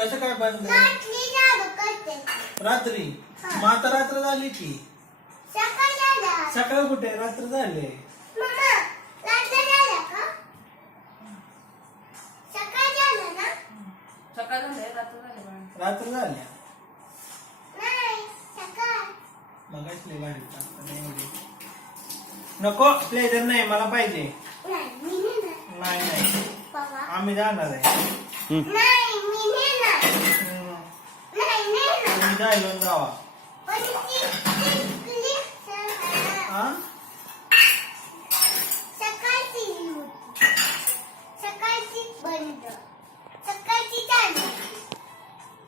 कसं काय बंद? रात्री. मग आता रात्र झाली की. सकाळ कुठे? रात्र झाले. रात्र झाल्या. मग असले गाडी नको. प्लेजर नाही मला पाहिजे. नाही नाही आम्ही जाणार आहे. तुम्ही जायला जावा.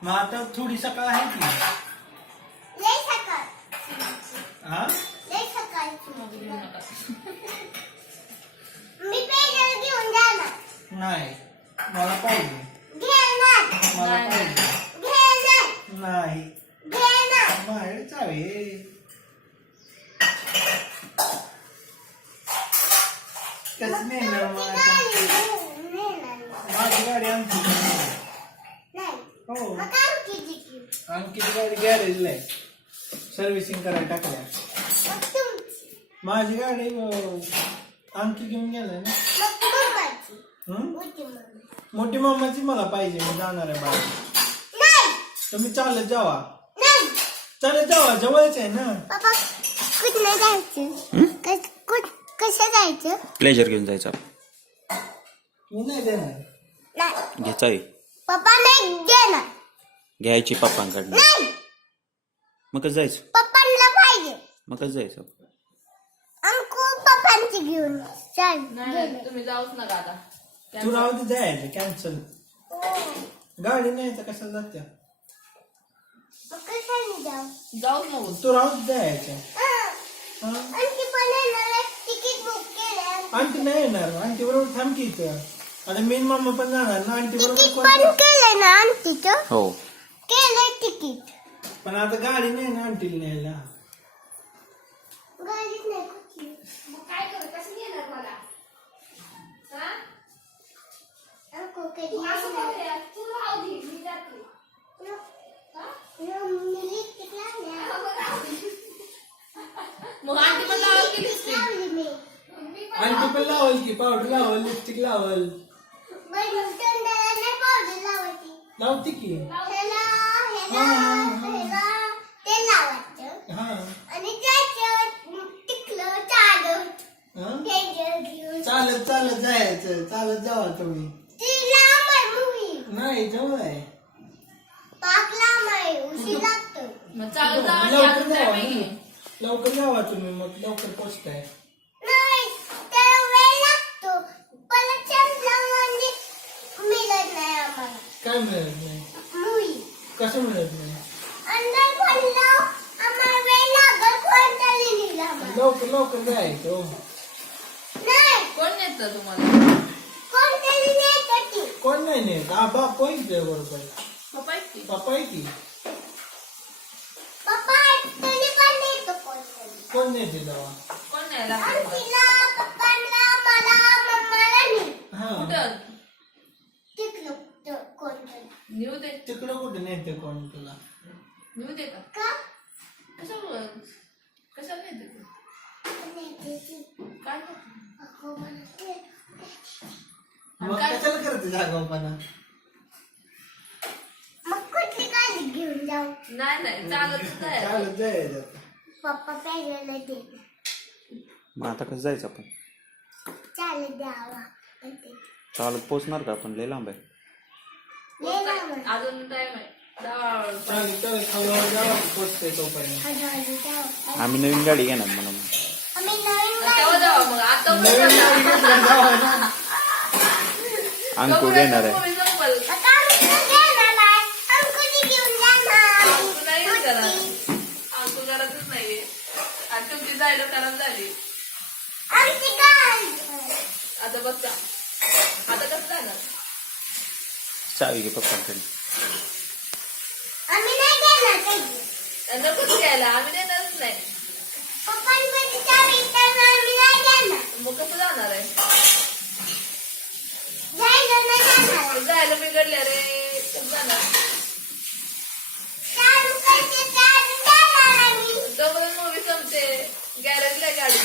मग आता थोडी सकाळ आहे की. हा नाही मला पाहिजे. मला पाहिजे. नाही बाहेर चावे. कसं नेणार मला? माझी गाडी आमची. हो अंकित गाडी गॅरेजला आहे. सर्व्हिसिंग करायला टाकल्या. माझी गाडी अंकित घेऊन गेलाय ना. मोठी मामाची मला पाहिजे. मी जाणार आहे बाहेर. तुम्ही चालत जावा. चालत जावा जवळच आहे ना. कसं जायचं? प्लेजर घेऊन जायचं. मी नाही देणार. घ्यायचा आहे. पप्पा नाही देणार. घ्यायची पप्पांकडनं. मग कसं जायचं? पप्पांना पाहिजे. मग कसं जायचं? आमको पप्पांची घेऊन चल. तुम्ही जाऊच नका आता. तू राहू दे. जायचं कॅन्सल. गाडी नाही तर कशाला जात्या. कशाने जाऊ? जाऊच नको. तू राहू दे. जायचं. आणखी पण तिकीट बुक केलं. आंटी नाही येणार. आंटी बरोबर थांब की इथं. आता मेन मामा पण जाणार ना. आंटी तिकीट बरोबर पण केलंय ना आंटीचं? हो. केलंय तिकीट. पण आता गाडी नाही ना आंटीला न्यायला. गाडीत नाही कुठली. काय करू? कसं येणार मला? आमको कधी तू राहू दे. मी जाते. लिपस्टिक लावल्या. मग आंटी पण लावून गेलीस ती. लावली मी. आंटी पण लावल की. पावडर लावल. लिपस्टिक लावल. तोंडाला नाही पावडर लावायची. लावते की. ह्याला ते लावायचं. हा आणि त्याच्यात टिकलं चालत हा? त्याच्यात घेऊन चालत चालत जायचं. चालत जावा तुम्ही. ती लांब आहे मूवी. नाही जवळ आहे. पाक लांब आहे. उशीर लागतो. मग चालत जा. लवकर जावा ना. लवकर जावा तुम्ही. मग लवकर पोचताय. नाही त्याला वेळ लागतो. परत चंद्र म्हणजे मिळत नाही आम्हाला काय मिळत नाही? मूवी. कसं मिळत नाही? अंदर पडलं आम्हाला वेळ लागल. कोणतरी लिहिलं आम्हाला. लवकर लवकर जायचं. हो. नाही कोण नेतं तुम्हाला? कोणतरी नेतं ती. कोण नाही नेत. बाप पोहोचतोय बरोबर. पप्पा आहेत की? पप्पा आहे की. पप्पा तरी पण नेतो कोणतरी. कोण नेते जावा. कोण न्यायला? आंटीला पप्पांना मला मम्माला नाही. हा कुठं? तिकडं कोणतरी. नेऊ दे. तिकडं कुठे नेते कोण तुला. नेऊ दे का? का कशाला नेते तू? नेते ती. काय करते? अगं मला ते मग कशाला करते जागोपणा. मग कुठली काळजी घेऊन जाऊ. नाही चालत जायचं. चालत जायचं. पप्पा प्यायला दे. मग आता कसं जायचं आपण? चालत द्यावा. चालत पोचणार का आपण? लय लांब आहे. अजून टाइम आहे. चालेल चालेल. हळूहळू जावा. पोचतोय तोपर्यंत. आम्ही नवीन गाडी घेणार म्हणून. आम्ही नवीन तेव्हा जावा मग. आता नवीन गाडी घेतल्यावर जावा ना. अंकू घेणार आहे. घरातच नाहीये. आणि तुमची जायला खराब झाली. आता बसा. आता कसं जाणार? चावी घे पप्पांकडे. आम्ही नाही घेणार काही. नकोच घ्यायला. आम्ही देणारच नाही. पप्पांमध्ये चावी तर आम्ही नाही घेणार. मग कसं जाणार आहे? जायला नाही जाणार. जायला बिघडल्या रे. कसं जाणार? गॅरेजला गाडी